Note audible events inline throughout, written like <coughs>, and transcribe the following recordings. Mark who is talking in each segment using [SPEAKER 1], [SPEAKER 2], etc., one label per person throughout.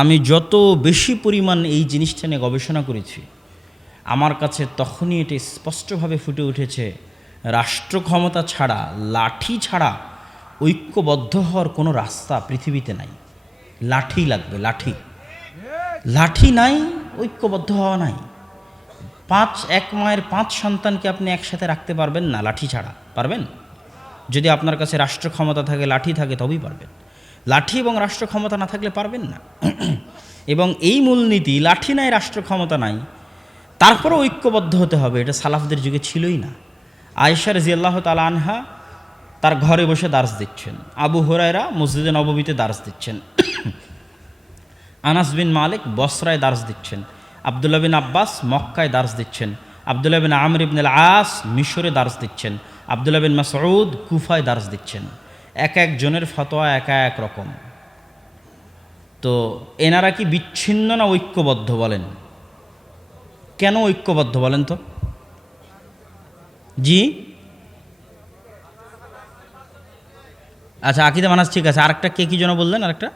[SPEAKER 1] আমি যত বেশি পরিমাণ এই জিনিসটা নিয়ে গবেষণা করেছি আমার কাছে তখনই এটি স্পষ্টভাবে ফুটে উঠেছে রাষ্ট্র ক্ষমতা ছাড়া লাঠি ছাড়া ঐক্যবদ্ধ হওয়ার কোনো রাস্তা পৃথিবীতে নাই লাঠি লাগবে লাঠি লাঠি নাই ঐক্যবদ্ধ হওয়া নাই পাঁচ এক মায়ের পাঁচ সন্তানকে আপনি একসাথে রাখতে পারবেন না লাঠি ছাড়া পারবেন যদি আপনার কাছে রাষ্ট্র ক্ষমতা থাকে লাঠি থাকে তবেই পারবেন লাঠি এবং রাষ্ট্র ক্ষমতা না থাকলে পারবেন না <clears throat> এবং এই মূলনীতি লাঠি নাই রাষ্ট্র ক্ষমতা নাই তারপরে ঐক্যবদ্ধ হতে হবে এটা সালাফদের যুগে ছিলই না আয়েশা রাজিয়াল্লাহ তালা আনহা তার ঘরে বসে দাস দিচ্ছেন আবু হরাইরা মসজিদে নবমীতে দাস দিচ্ছেন <clears throat> আনাস বিন মালিক বসরায় দাস দিচ্ছেন আবদুল্লাহ বিন আব্বাস মক্কায় দাস দিচ্ছেন আবদুল্লাহ বিন আমর ইবনুল আস মিশরে দাস দিচ্ছেন আবদুল্লাহ বিন মাসউদ কুফায় দাস দিচ্ছেন এক একজনের ফতোয়া একা এক রকম তো এনারা কি বিচ্ছিন্ন না ঐক্যবদ্ধ বলেন কেন ঐক্যবদ্ধ বলেন তো জি আচ্ছা আকিদা মানাস ঠিক আছে আরেকটা কে কি জন্য বললেন আরেকটা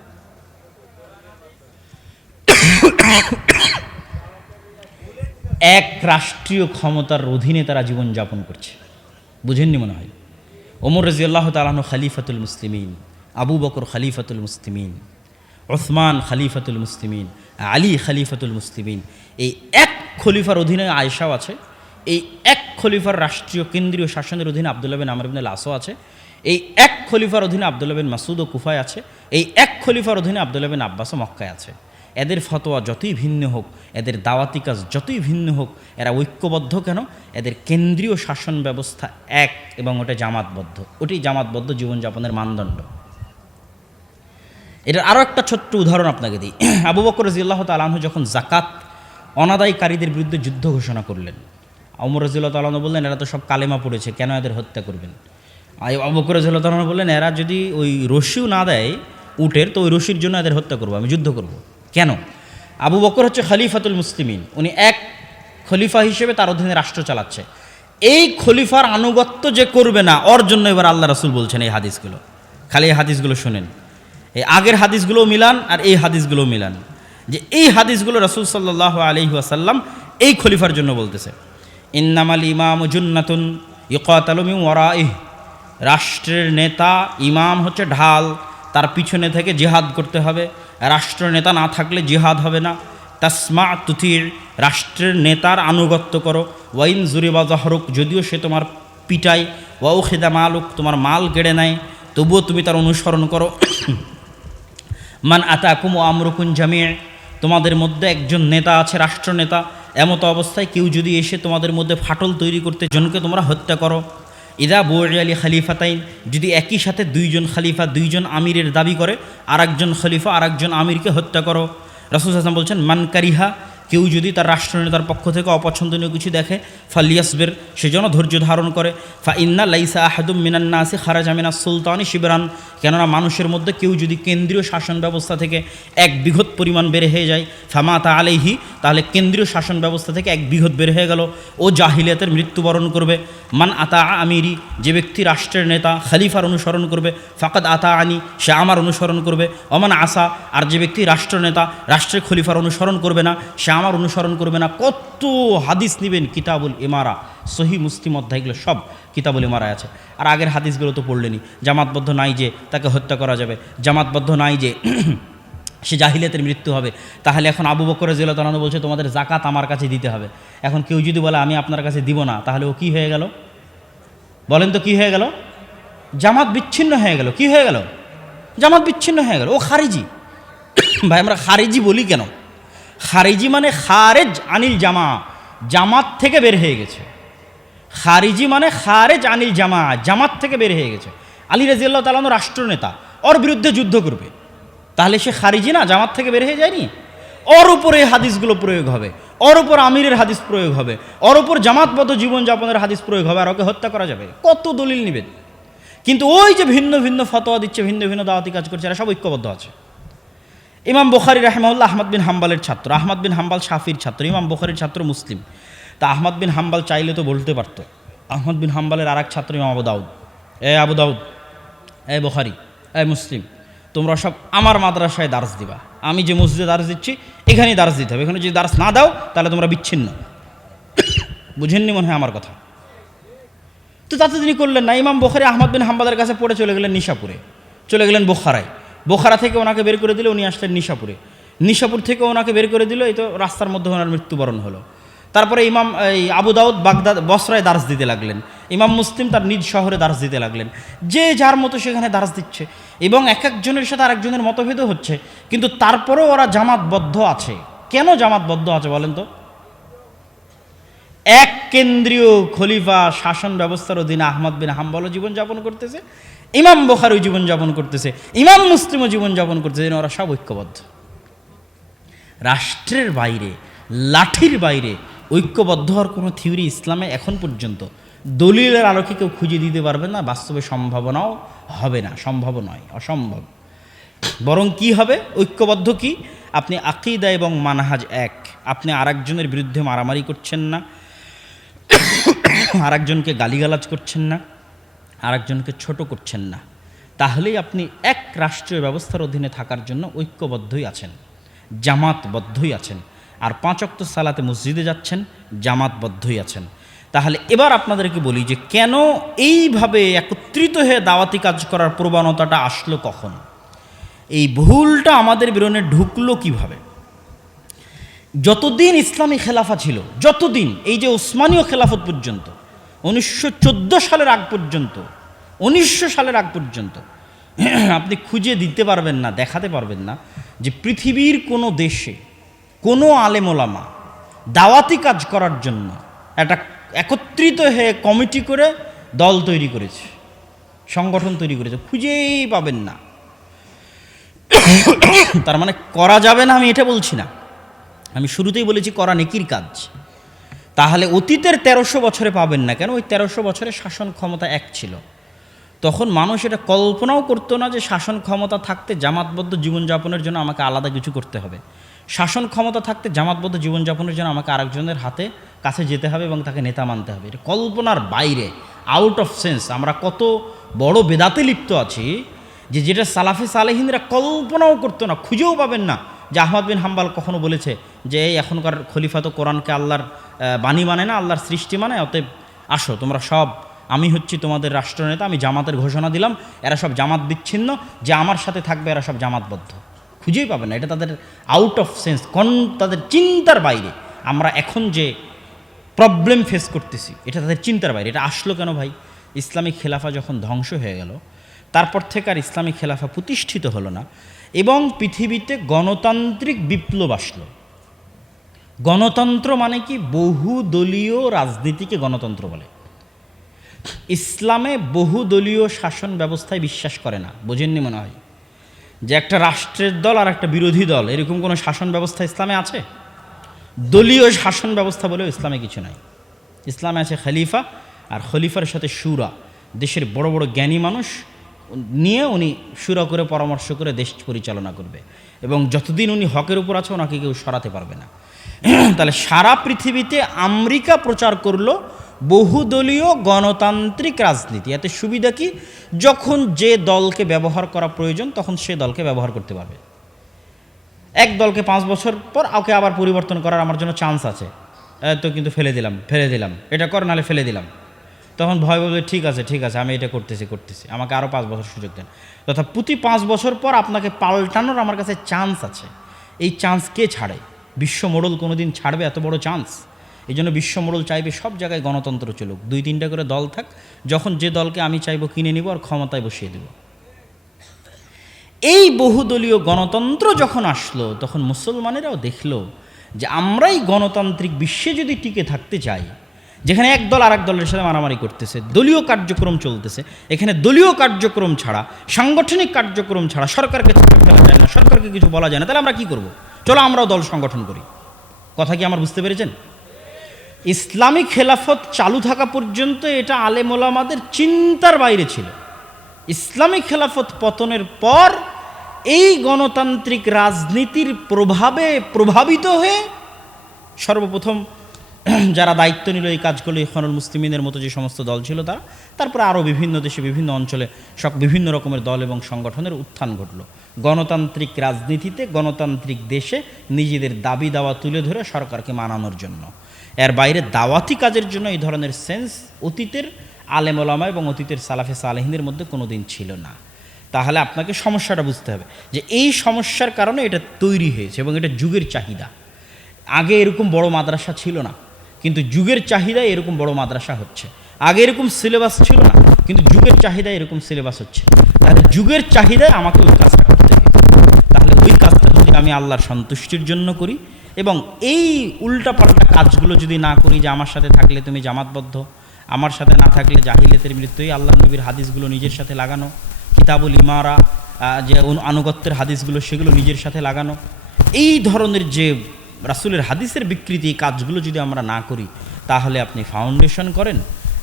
[SPEAKER 1] এক রাষ্ট্রীয় ক্ষমতার অধীনে তারা জীবনযাপন করছে বুঝেননি মনে হয় ওমর রাজিউল্লাহ তালাহন খালিফাতুল মুসলিমিন আবু বকর খালিফাতুল মুসলিমিন ওসমান খালিফাতুল মুসলিমিন আলী খালিফাতুল মুসলিমিন এই এক খলিফার অধীনে আয়সাও আছে এই এক খলিফার রাষ্ট্রীয় কেন্দ্রীয় শাসনের অধীনে আবদুল্লাহ বিন আমর বিন আছে এই এক খলিফার অধীনে আবদুল্লাহ বিন মাসুদ ও কুফায় আছে এই এক খলিফার অধীনে আবদুল্লাহ বিন আব্বাসও মক্কায় আছে এদের ফতোয়া যতই ভিন্ন হোক এদের দাওয়াতি কাজ যতই ভিন্ন হোক এরা ঐক্যবদ্ধ কেন এদের কেন্দ্রীয় শাসন ব্যবস্থা এক এবং ওটা জামাতবদ্ধ ওটি জামাতবদ্ধ জীবনযাপনের মানদণ্ড এটার আরও একটা ছোট্ট উদাহরণ আপনাকে দিই <clears throat> আবু বকর রাজিউল্লাহ তালাহ যখন জাকাত অনাদায়কারীদের বিরুদ্ধে যুদ্ধ ঘোষণা করলেন অমর রাজিউল্লাহ তালাহ বললেন এরা তো সব কালেমা পড়েছে কেন এদের হত্যা করবেন আবু বকর রাজিউল্লাহ তালাহ বললেন এরা যদি ওই রশিও না দেয় উটের তো ওই রশির জন্য এদের হত্যা করবো আমি যুদ্ধ করবো কেন আবু বকর হচ্ছে খলিফাতুল মুসলিমিন উনি এক খলিফা হিসেবে তার অধীনে রাষ্ট্র চালাচ্ছে এই খলিফার আনুগত্য যে করবে না ওর জন্য এবার আল্লাহ রাসুল বলছেন এই হাদিসগুলো খালি এই হাদিসগুলো শোনেন এই আগের হাদিসগুলোও মিলান আর এই হাদিসগুলোও মিলান যে এই হাদিসগুলো রাসুল সাল্লাহ আলহিহাসাল্লাম এই খলিফার জন্য বলতেছে ইন্নামাল ইমাম জুন্নাতুন ইকাতালুমি ওরাহ রাষ্ট্রের নেতা ইমাম হচ্ছে ঢাল তার পিছনে থেকে জেহাদ করতে হবে রাষ্ট্রনেতা না থাকলে জিহাদ হবে না তাসমা তুথির রাষ্ট্রের নেতার আনুগত্য করো ওয়াইন জুরিবা জাহরুক যদিও সে তোমার পিটায় ওয়াউ খেদা মালুক তোমার মাল কেড়ে নেয় তবুও তুমি তার অনুসরণ করো মান আতাকুম ও আমরুকুন জামিয়ে তোমাদের মধ্যে একজন নেতা আছে রাষ্ট্রনেতা এমতো অবস্থায় কেউ যদি এসে তোমাদের মধ্যে ফাটল তৈরি করতে জনকে তোমরা হত্যা করো ইদা বোর আলী খালিফাতাইন যদি একই সাথে দুইজন খালিফা দুইজন আমিরের দাবি করে আর খলিফা আর আমিরকে হত্যা করো রসুল হাসান বলছেন মানকারিহা কেউ যদি তার রাষ্ট্রনেতার পক্ষ থেকে অপছন্দনীয় কিছু দেখে ফালিয়াসবের সে যেন ধৈর্য ধারণ করে ফা ইন্না লাইসা আহাদুম মিনান্নাসি খারাজামিনা সুলতানি শিবরান কেননা মানুষের মধ্যে কেউ যদি কেন্দ্রীয় শাসন ব্যবস্থা থেকে এক বৃহৎ পরিমাণ বেড়ে হয়ে যায় ফামাতা আলেহি তাহলে কেন্দ্রীয় শাসন ব্যবস্থা থেকে এক বৃহৎ বের হয়ে গেল ও জাহিলিয়াতের মৃত্যুবরণ করবে মান আতা আমিরি যে ব্যক্তি রাষ্ট্রের নেতা খালিফার অনুসরণ করবে ফাকাদ আতা আনি সে আমার অনুসরণ করবে অমান আসা আর যে ব্যক্তি রাষ্ট্রনেতা রাষ্ট্রের খলিফার অনুসরণ করবে না সে আমার অনুসরণ করবে না কত হাদিস নেবেন কিতাবুল ইমারা সহি মুসলিম অধ্যায়গুলো সব কিতাবুল ইমারা আছে আর আগের হাদিসগুলো তো পড়লেনি জামাতবদ্ধ নাই যে তাকে হত্যা করা যাবে জামাতবদ্ধ নাই যে <clears throat> সে জাহিলিয়াতের মৃত্যু হবে তাহলে এখন আবু বকর জেলা তালানো বলছে তোমাদের জাকাত আমার কাছে দিতে হবে এখন কেউ যদি বলে আমি আপনার কাছে দিব না তাহলে ও কী হয়ে গেল বলেন তো কী হয়ে গেল জামাত বিচ্ছিন্ন হয়ে গেল কি হয়ে গেল জামাত বিচ্ছিন্ন হয়ে গেল ও খারিজি <clears throat> ভাই আমরা খারিজি বলি কেন খারিজি মানে খারেজ আনিল জামা জামাত থেকে বের হয়ে গেছে খারিজি মানে খারেজ আনিল জামা জামাত থেকে বের হয়ে গেছে আলী রাজিয়াল্লাহ তালানো রাষ্ট্রনেতা ওর বিরুদ্ধে যুদ্ধ করবে তাহলে সে খারিজি না জামাত থেকে বের হয়ে যায়নি ওর উপরে হাদিসগুলো প্রয়োগ হবে ওর উপর আমিরের হাদিস প্রয়োগ হবে ওর উপর জামাতবদ্ধ জীবনযাপনের হাদিস প্রয়োগ হবে আর ওকে হত্যা করা যাবে কত দলিল নেবেন কিন্তু ওই যে ভিন্ন ভিন্ন ফতোয়া দিচ্ছে ভিন্ন ভিন্ন দাওয়াতি কাজ করছে এরা সব ঐক্যবদ্ধ আছে ইমাম বুখারি রাহেমাউল্লাহ আহমদ বিন হাম্বালের ছাত্র আহমদ বিন হাম্বাল শাফির ছাত্র ইমাম বুখারির ছাত্র মুসলিম তা আহমদ বিন হাম্বাল চাইলে তো বলতে পারত আহমদ বিন হাম্বালের আর এক ছাত্র ইমাম আবু দাউদ এ আবু দাউদ এ বুখারি এ মুসলিম তোমরা সব আমার মাদ্রাসায় দার্স দিবা আমি যে মসজিদে দার্স দিচ্ছি এখানেই দার্স দিতে হবে এখানে যদি দার্স না দাও তাহলে তোমরা বিচ্ছিন্ন বুঝেননি মনে হয় আমার কথা তো তাতে তিনি করলেন না ইমাম বোখারি আহমদ বিন হাম্বালের কাছে পড়ে চলে গেলেন নিশাপুরে চলে গেলেন বোখারায় বোখারা থেকে ওনাকে বের করে দিলে উনি আসলেন নিশাপুরে নিশাপুর থেকে ওনাকে বের করে দিল এই তো রাস্তার মধ্যে ওনার মৃত্যুবরণ হলো তারপরে ইমাম এই আবু দাউদ বাগদাদ বসরায় দার্স দিতে লাগলেন ইমাম মুসলিম তার নিজ শহরে দার্স দিতে লাগলেন যে যার মতো সেখানে দার্স দিচ্ছে এবং এক একজনের সাথে আরেকজনের মতভেদও হচ্ছে কিন্তু তারপরেও ওরা জামাতবদ্ধ আছে কেন জামাতবদ্ধ আছে বলেন তো এক কেন্দ্রীয় খলিফা শাসন ব্যবস্থার অধীনে আহমদ বিন হাম্বলও জীবনযাপন করতেছে ইমাম বোখারও জীবনযাপন করতেছে ইমাম মুসলিমও জীবনযাপন করতেছে ওরা সব ঐক্যবদ্ধ রাষ্ট্রের বাইরে লাঠির বাইরে ঐক্যবদ্ধ হওয়ার কোনো থিওরি ইসলামে এখন পর্যন্ত দলিলের আলোকে কেউ খুঁজে দিতে পারবে না বাস্তবে সম্ভাবনাও হবে না সম্ভব নয় অসম্ভব বরং কি হবে ঐক্যবদ্ধ কি আপনি আকিদা এবং মানহাজ এক আপনি আরেকজনের বিরুদ্ধে মারামারি করছেন না আর একজনকে গালিগালাজ করছেন না আর একজনকে ছোট করছেন না তাহলেই আপনি এক রাষ্ট্রীয় ব্যবস্থার অধীনে থাকার জন্য ঐক্যবদ্ধই আছেন জামাতবদ্ধই আছেন আর পাঁচ অক্ত সালাতে মসজিদে যাচ্ছেন জামাতবদ্ধই আছেন তাহলে এবার আপনাদেরকে বলি যে কেন এইভাবে একত্রিত হয়ে দাওয়াতি কাজ করার প্রবণতাটা আসলো কখন এই ভুলটা আমাদের বিরণে ঢুকলো কিভাবে। যতদিন ইসলামী খেলাফা ছিল যতদিন এই যে ওসমানীয় খেলাফত পর্যন্ত উনিশশো সালের আগ পর্যন্ত উনিশশো সালের আগ পর্যন্ত <clears throat> আপনি খুঁজে দিতে পারবেন না দেখাতে পারবেন না যে পৃথিবীর কোনো দেশে কোনো আলেমোলামা দাওয়াতি কাজ করার জন্য একটা একত্রিত হয়ে কমিটি করে দল তৈরি করেছে সংগঠন তৈরি করেছে খুঁজেই পাবেন না <clears throat> তার মানে করা যাবে না আমি এটা বলছি না আমি শুরুতেই বলেছি করা নেকির কাজ তাহলে অতীতের তেরোশো বছরে পাবেন না কেন ওই তেরোশো বছরে শাসন ক্ষমতা এক ছিল তখন মানুষ এটা কল্পনাও করতো না যে শাসন ক্ষমতা থাকতে জামাতবদ্ধ জীবনযাপনের জন্য আমাকে আলাদা কিছু করতে হবে শাসন ক্ষমতা থাকতে জামাতবদ্ধ জীবনযাপনের জন্য আমাকে আরেকজনের হাতে কাছে যেতে হবে এবং তাকে নেতা মানতে হবে এটা কল্পনার বাইরে আউট অফ সেন্স আমরা কত বড় বেদাতে লিপ্ত আছি যে যেটা সালাফে সালেহিনরা কল্পনাও করতো না খুঁজেও পাবেন না যে আহমদ বিন হাম্বাল কখনো বলেছে যে এই এখনকার খলিফা তো কোরআনকে আল্লাহর বাণী মানে না আল্লাহর সৃষ্টি মানে অতএব আসো তোমরা সব আমি হচ্ছি তোমাদের রাষ্ট্রনেতা আমি জামাতের ঘোষণা দিলাম এরা সব জামাত বিচ্ছিন্ন যে আমার সাথে থাকবে এরা সব জামাতবদ্ধ খুঁজেই পাবে না এটা তাদের আউট অফ সেন্স কন তাদের চিন্তার বাইরে আমরা এখন যে প্রবলেম ফেস করতেছি এটা তাদের চিন্তার বাইরে এটা আসলো কেন ভাই ইসলামিক খেলাফা যখন ধ্বংস হয়ে গেল তারপর থেকে আর ইসলামী খেলাফা প্রতিষ্ঠিত হলো না এবং পৃথিবীতে গণতান্ত্রিক বিপ্লব আসলো গণতন্ত্র মানে কি বহুদলীয় রাজনীতিকে গণতন্ত্র বলে ইসলামে বহুদলীয় শাসন ব্যবস্থায় বিশ্বাস করে না বোঝেননি মনে হয় যে একটা রাষ্ট্রের দল আর একটা বিরোধী দল এরকম কোনো শাসন ব্যবস্থা ইসলামে আছে দলীয় শাসন ব্যবস্থা বলেও ইসলামে কিছু নাই ইসলামে আছে খলিফা আর খলিফার সাথে সুরা দেশের বড় বড় জ্ঞানী মানুষ নিয়ে উনি সুরা করে পরামর্শ করে দেশ পরিচালনা করবে এবং যতদিন উনি হকের উপর আছে ওনাকে কেউ সরাতে পারবে না <clears throat> তাহলে সারা পৃথিবীতে আমেরিকা প্রচার করলো বহুদলীয় গণতান্ত্রিক রাজনীতি এতে সুবিধা কি যখন যে দলকে ব্যবহার করা প্রয়োজন তখন সে দলকে ব্যবহার করতে পারবে এক দলকে পাঁচ বছর পর ওকে আবার পরিবর্তন করার আমার জন্য চান্স আছে তো কিন্তু ফেলে দিলাম ফেলে দিলাম এটা কর নাহলে ফেলে দিলাম তখন ভয় বলবে ঠিক আছে ঠিক আছে আমি এটা করতেছি করতেছি আমাকে আরও পাঁচ বছর সুযোগ দেন তথা প্রতি পাঁচ বছর পর আপনাকে পাল্টানোর আমার কাছে চান্স আছে এই চান্স কে ছাড়ে বিশ্ব মোড়ল কোনো দিন ছাড়বে এত বড় চান্স এই জন্য বিশ্ব মোড়ল চাইবে সব জায়গায় গণতন্ত্র চলুক দুই তিনটা করে দল থাক যখন যে দলকে আমি চাইবো কিনে নিব আর ক্ষমতায় বসিয়ে দেব এই বহুদলীয় গণতন্ত্র যখন আসলো তখন মুসলমানেরাও দেখলো যে আমরাই গণতান্ত্রিক বিশ্বে যদি টিকে থাকতে চাই যেখানে এক দল আর এক দলের সাথে মারামারি করতেছে দলীয় কার্যক্রম চলতেছে এখানে দলীয় কার্যক্রম ছাড়া সাংগঠনিক কার্যক্রম ছাড়া সরকারকে ছোটো ফেলা যায় না সরকারকে কিছু বলা যায় না তাহলে আমরা কি করব। চলো আমরাও দল সংগঠন করি কথা কি আমার বুঝতে পেরেছেন ইসলামী খেলাফত চালু থাকা পর্যন্ত এটা আলেমোলামাদের চিন্তার বাইরে ছিল ইসলামী খেলাফত পতনের পর এই গণতান্ত্রিক রাজনীতির প্রভাবে প্রভাবিত হয়ে সর্বপ্রথম <clears throat> যারা দায়িত্ব নিল এই কাজগুলো ইখওয়ানুল মুসলিমিনের মতো যে সমস্ত দল ছিল তারা তারপরে আরও বিভিন্ন দেশে বিভিন্ন অঞ্চলে সব বিভিন্ন রকমের দল এবং সংগঠনের উত্থান ঘটল গণতান্ত্রিক রাজনীতিতে গণতান্ত্রিক দেশে নিজেদের দাবি দাওয়া তুলে ধরে সরকারকে মানানোর জন্য এর বাইরে দাওয়াতি কাজের জন্য এই ধরনের সেন্স অতীতের আলেমলামা এবং অতীতের সালাফে সালেহিনের মধ্যে কোনো দিন ছিল না তাহলে আপনাকে সমস্যাটা বুঝতে হবে যে এই সমস্যার কারণে এটা তৈরি হয়েছে এবং এটা যুগের চাহিদা আগে এরকম বড় মাদ্রাসা ছিল না কিন্তু যুগের চাহিদায় এরকম বড় মাদ্রাসা হচ্ছে আগে এরকম সিলেবাস ছিল না কিন্তু যুগের চাহিদা এরকম সিলেবাস হচ্ছে তাহলে যুগের চাহিদায় আমাকে ওই কাজটা করতে হবে তাহলে ওই কাজটা যদি আমি আল্লাহর সন্তুষ্টির জন্য করি এবং এই উল্টাপাল্টা কাজগুলো যদি না করি যে আমার সাথে থাকলে তুমি জামাতবদ্ধ আমার সাথে না থাকলে জাহিলেতের মৃত্যুই আল্লাহ নবীর হাদিসগুলো নিজের সাথে লাগানো কিতাবুল ইমারা যে আনুগত্যের হাদিসগুলো সেগুলো নিজের সাথে লাগানো এই ধরনের যে রাসুলের হাদিসের বিকৃতি কাজগুলো যদি আমরা না করি তাহলে আপনি ফাউন্ডেশন করেন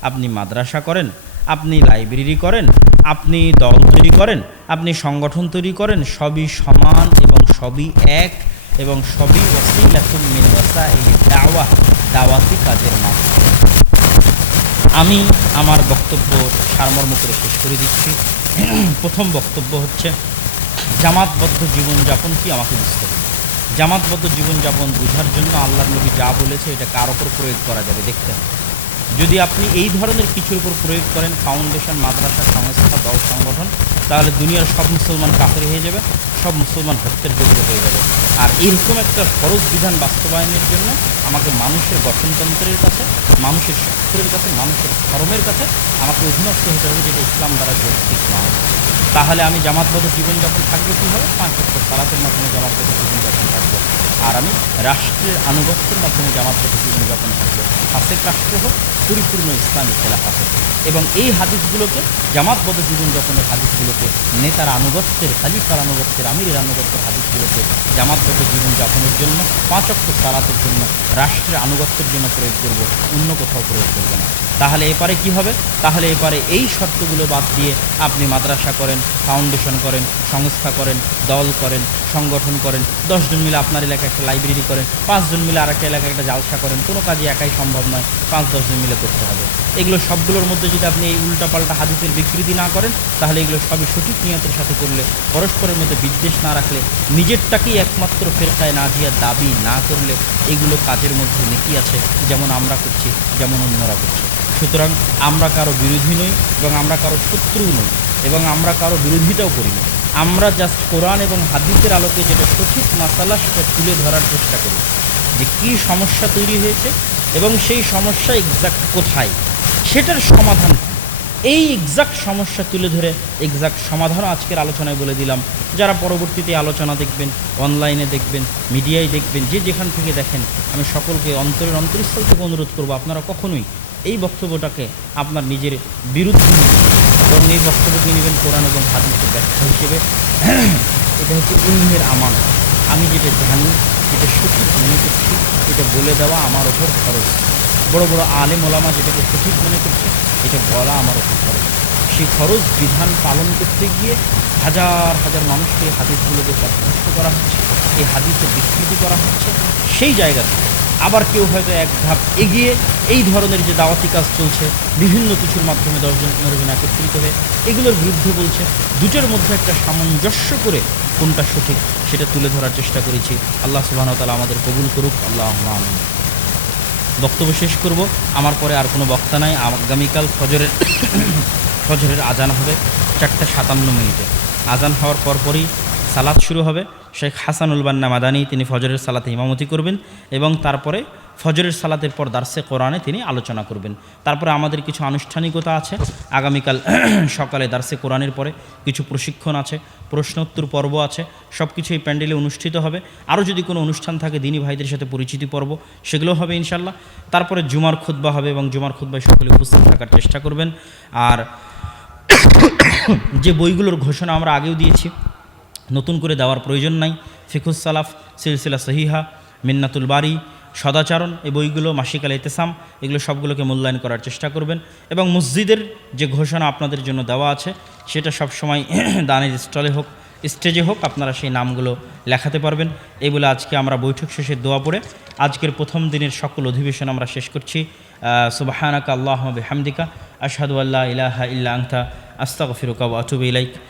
[SPEAKER 1] আপনি মাদ্রাসা করেন আপনি লাইব্রেরি করেন আপনি দল তৈরি করেন আপনি সংগঠন তৈরি করেন সবই সমান এবং সবই এক এবং সবই ওয়াসিলাতুল মিন ওয়াসাইল দাওয়া দাওয়াতি কাজের মাধ্যমে আমি আমার বক্তব্য সারমর্ম করে শেষ করে দিচ্ছি প্রথম বক্তব্য হচ্ছে জামাতবদ্ধ জীবনযাপন কি আমাকে বুঝতে হবে জামাতবদ্ধ জীবনযাপন বোঝার জন্য আল্লাহ নবী যা বলেছে এটা কার ওপর প্রয়োগ করা যাবে দেখতে হবে যদি আপনি এই ধরনের কিছুর উপর প্রয়োগ করেন ফাউন্ডেশন মাদ্রাসা সংস্থা দল সংগঠন তাহলে দুনিয়ার সব মুসলমান কাফের হয়ে যাবে সব মুসলমান হত্যের যোগ্য হয়ে যাবে আর এইরকম একটা খরচ বিধান বাস্তবায়নের জন্য আমাকে মানুষের গঠনতন্ত্রের কাছে মানুষের শক্তির কাছে মানুষের ধর্মের কাছে আমাকে অধীনস্থ হতে হবে যেটা ইসলাম দ্বারা যৌক্তিক নয় তাহলে আমি জামাতবদ্ধ জীবনযাপন থাকবে কীভাবে পাঁচ বছর সালাতের মাধ্যমে জামাতবদ্ধ জীবনযাপন থাকবে আর আমি রাষ্ট্রের আনুগত্যের মাধ্যমে জামাতবদ্ধ জীবনযাপন থাকবে ফাঁসের রাষ্ট্র হোক পরিপূর্ণ ইসলামী খেলা হোক এবং এই হাদিসগুলোকে জামাতবদ্ধ জীবনযাপনের হাদিসগুলোকে নেতার আনুগত্যের খালিফার আনুগত্যের আমিরের আনুগত্যের হাদিসগুলোকে জামাতবদ্ধ জীবনযাপনের জন্য পাঁচক্য সালাতের জন্য রাষ্ট্রের আনুগত্যের জন্য প্রয়োগ করব অন্য কোথাও প্রয়োগ করব না তাহলে এপারে কি হবে তাহলে এপারে এই শর্তগুলো বাদ দিয়ে আপনি মাদ্রাসা করেন ফাউন্ডেশন করেন সংস্থা করেন দল করেন সংগঠন করেন দশজন মিলে আপনার এলাকায় একটা লাইব্রেরি করেন পাঁচজন মিলে আর একটা এলাকায় একটা জালসা করেন কোনো কাজই একাই সম্ভব নয় পাঁচ দশজন মিলে করতে হবে এগুলো সবগুলোর মধ্যে যদি আপনি এই উল্টাপাল্টা হাদিসের বিকৃতি না করেন তাহলে এগুলো সবই সঠিক নিয়তের সাথে করলে পরস্পরের মধ্যে বিদ্বেষ না রাখলে নিজেরটাকেই একমাত্র ফেরকায় না দিয়া দাবি না করলে এগুলো কাজের মধ্যে নেকি আছে যেমন আমরা করছি যেমন অন্যরা করছে সুতরাং আমরা কারো বিরোধী নই এবং আমরা কারো শত্রু নই এবং আমরা কারো বিরোধিতাও করি না আমরা জাস্ট কোরআন এবং হাদিসের আলোকে যেটা সঠিক মাসালা সেটা তুলে ধরার চেষ্টা করি যে কী সমস্যা তৈরি হয়েছে এবং সেই সমস্যা এক্সাক্ট কোথায় সেটার সমাধান এই এক্সাক্ট সমস্যা তুলে ধরে এক্সাক্ট সমাধানও আজকের আলোচনায় বলে দিলাম যারা পরবর্তীতে আলোচনা দেখবেন অনলাইনে দেখবেন মিডিয়ায় দেখবেন যে যেখান থেকে দেখেন আমি সকলকে অন্তরের অন্তরস্থল থেকে অনুরোধ করবো আপনারা কখনোই এই বক্তব্যটাকে আপনার নিজের বিরুদ্ধে এবং এই বক্তব্যকে নেবেন কোরআন এবং হাদিসের ব্যাখ্যা হিসেবে এটা হচ্ছে ইলমের আমান আমি যেটা জানি যেটা সুখী মনে করছি এটা বলে দেওয়া আমার ওপর খরচ বড় বড় আলেম ওলামা যেটাকে সঠিক মনে করছে এটা বলা আমার ওপর খরচ সেই খরচ বিধান পালন করতে গিয়ে হাজার হাজার মানুষকে হাদিসগুলোকে পথভ্রষ্ট করা হচ্ছে এই হাদিসে বিকৃতি করা হচ্ছে সেই জায়গা থেকে আবার কেউ হয়তো এক ধাপ এগিয়ে এই ধরনের যে দাওয়াতি কাজ চলছে বিভিন্ন কিছুর মাধ্যমে দশজন পনেরো জন একত্রিত হয়ে এগুলোর বিরুদ্ধে বলছে দুটোর মধ্যে একটা সামঞ্জস্য করে কোনটা সঠিক সেটা তুলে ধরার চেষ্টা করেছি আল্লাহ সুবাহতালা আমাদের কবুল করুক আল্লাহ আলম বক্তব্য শেষ করব আমার পরে আর কোনো বক্তা নাই আগামীকাল ফজরের <coughs> ফজরের আজান হবে চারটে সাতান্ন মিনিটে আজান হওয়ার পরপরই সালাদ শুরু হবে শেখ হাসানুল বান্না মাদানি তিনি ফজরের সালাতে ইমামতি করবেন এবং তারপরে ফজরের সালাতের পর দার্সে কোরআনে তিনি আলোচনা করবেন তারপরে আমাদের কিছু আনুষ্ঠানিকতা আছে আগামীকাল <clears throat> সকালে দার্সে কোরআনের পরে কিছু প্রশিক্ষণ আছে প্রশ্নোত্তর পর্ব আছে সব কিছু এই প্যান্ডেলে অনুষ্ঠিত হবে আরও যদি কোনো অনুষ্ঠান থাকে দিনী ভাইদের সাথে পরিচিতি পর্ব সেগুলো হবে ইনশাল্লাহ তারপরে জুমার খুদ্া হবে এবং জুমার খুদ্ায় সকলে উপস্থিত থাকার চেষ্টা করবেন আর <clears throat> যে বইগুলোর ঘোষণা আমরা আগেও দিয়েছি নতুন করে দেওয়ার প্রয়োজন নাই ফিখুস সালাফ সিলসিলা সহিহা মিন্নাতুল বাড়ি সদাচারণ এই বইগুলো মাসিকাল ইতেসাম এগুলো সবগুলোকে মূল্যায়ন করার চেষ্টা করবেন এবং মসজিদের যে ঘোষণা আপনাদের জন্য দেওয়া আছে সেটা সবসময় <clears throat> দানের স্টলে হোক স্টেজে হোক আপনারা সেই নামগুলো লেখাতে পারবেন এগুলো আজকে আমরা বৈঠক শেষে দোয়া পড়ে আজকের প্রথম দিনের সকল অধিবেশন আমরা শেষ করছি সুবাহানাকা আল্লাহ হামদিকা আশহাদু আল্লাহ ইলাহা ইল্লা আংতা আস্তাগফিরুকা ওয়া ইলাইক